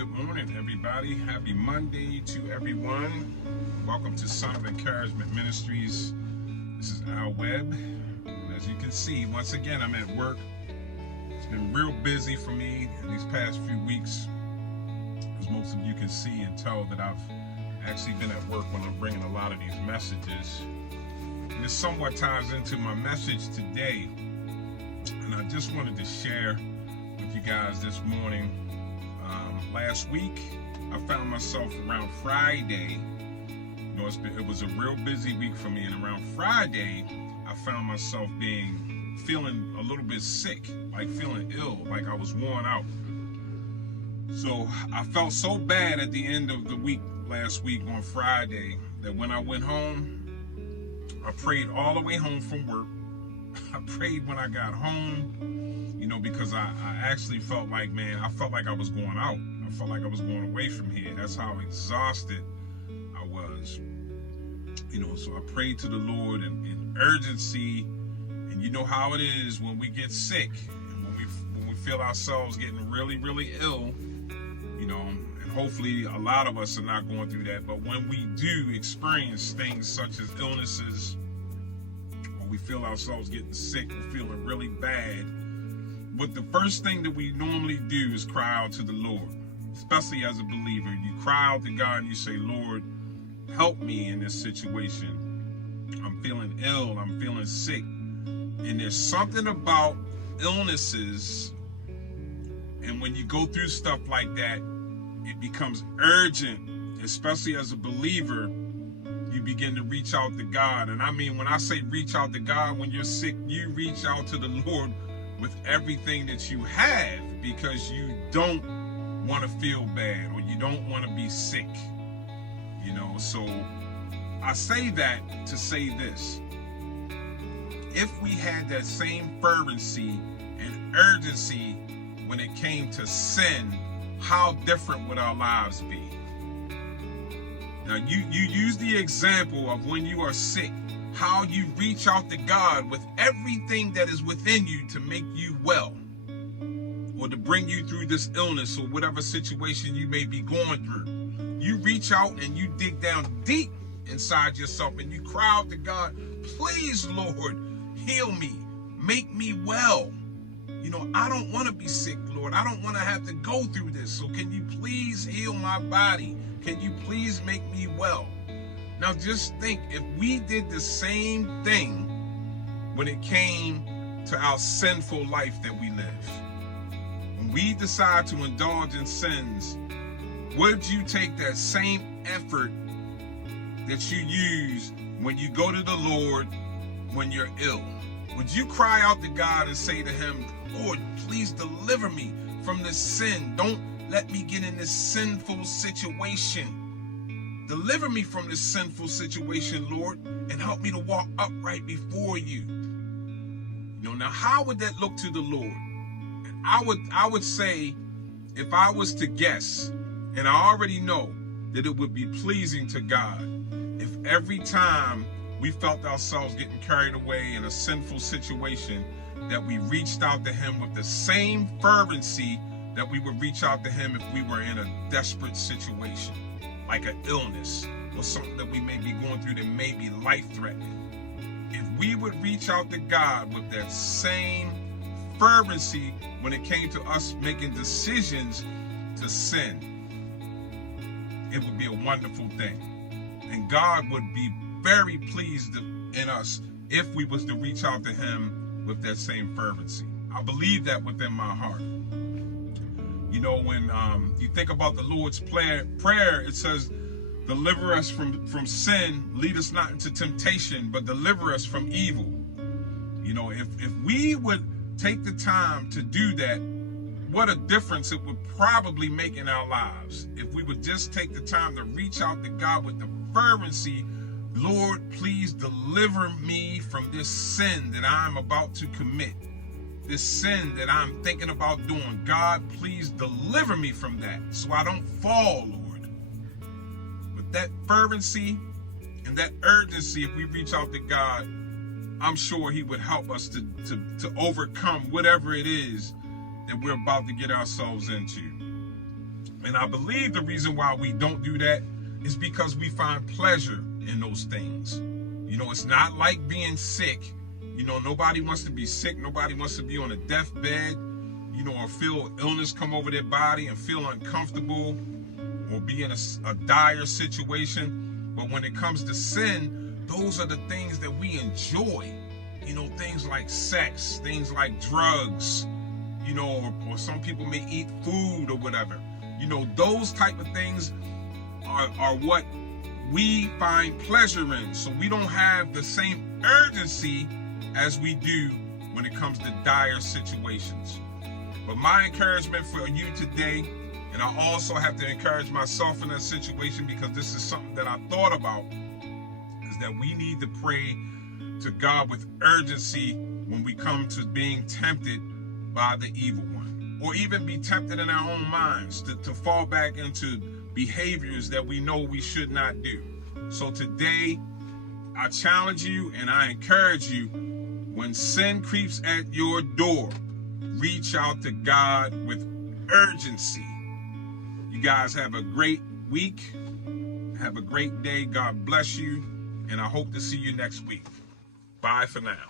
good morning, everybody. Happy Monday to everyone. Welcome to Son of Encouragement Ministries. This is Al Webb. And as you can see, once again, I'm at work. It's been real busy for me in these past few weeks. As most of you can see and tell that I've actually been at work when I'm bringing a lot of these messages. And this somewhat ties into my message today. And I just wanted to share with you guys this morning. Last week, I found myself around Friday. It was a real busy week for me, and around Friday, I found myself feeling a little bit sick, like feeling ill, like I was worn out. So I felt so bad at the end of the week last week on Friday that when I went home, I prayed all the way home from work. I prayed when I got home, because I actually felt like, I felt like I was going out. I felt like I was going away from here. That's how exhausted I was. So I prayed to the Lord in urgency. And you know how it is when we get sick and when we feel ourselves getting really, really ill, and hopefully a lot of us are not going through that. But when we do experience things such as illnesses, or we feel ourselves getting sick or feeling really bad, but the first thing that we normally do is cry out to the Lord. Especially as a believer, you cry out to God and you say, Lord, help me in this situation. I'm feeling ill, I'm feeling sick. And there's something about illnesses, and when you go through stuff like that, it becomes urgent. Especially as a believer, you begin to reach out to God. And I mean, when I say reach out to God, when you're sick, you reach out to the Lord with everything that you have, because you don't want to feel bad, or you don't want to be sick, so I say that to say this: if we had that same fervency and urgency when it came to sin, how different would our lives be? Now you use the example of when you are sick, how you reach out to God with everything that is within you to make you well, or to bring you through this illness or whatever situation you may be going through. You reach out and you dig down deep inside yourself and you cry out to God, please, Lord, heal me, make me well. I don't want to be sick, Lord. I don't want to have to go through this. So can you please heal my body? Can you please make me well? Now just think, if we did the same thing when it came to our sinful life that we live, when we decide to indulge in sins, would you take that same effort that you use when you go to the Lord when you're ill? Would you cry out to God and say to him, Lord, please deliver me from this sin. Don't let me get in this sinful situation. Deliver me from this sinful situation, Lord, and help me to walk upright before you. Now how would that look to the Lord? And I would say, if I was to guess, and I already know that it would be pleasing to God if every time we felt ourselves getting carried away in a sinful situation, that we reached out to him with the same fervency that we would reach out to him if we were in a desperate situation, like an illness or something that we may be going through that may be life-threatening. If we would reach out to God with that same fervency when it came to us making decisions to sin, it would be a wonderful thing. And God would be very pleased in us if we was to reach out to him with that same fervency. I believe that within my heart. When you think about the Lord's prayer, it says, deliver us from sin, lead us not into temptation, but deliver us from evil. If we would take the time to do that, what a difference it would probably make in our lives. If we would just take the time to reach out to God with the fervency, Lord, please deliver me from this sin that I'm about to commit. This sin that I'm thinking about doing. God, please deliver me from that so I don't fall, Lord. With that fervency and that urgency, if we reach out to God, I'm sure he would help us to overcome whatever it is that we're about to get ourselves into. And I believe the reason why we don't do that is because we find pleasure in those things. You know, it's not like being sick. You know, nobody wants to be sick. Nobody wants to be on a deathbed, you know, or feel illness come over their body and feel uncomfortable or be in a dire situation. But when it comes to sin, those are the things that we enjoy. You know, things like sex, things like drugs, you know, or some people may eat food or whatever. You know, those type of things are what we find pleasure in. So we don't have the same urgency as we do when it comes to dire situations. But my encouragement for you today, and I also have to encourage myself in that situation because this is something that I thought about, is that we need to pray to God with urgency when we come to being tempted by the evil one, or even be tempted in our own minds to fall back into behaviors that we know we should not do. So today, I challenge you and I encourage you, when sin creeps at your door, reach out to God with urgency. You guys have a great week. Have a great day. God bless you. And I hope to see you next week. Bye for now.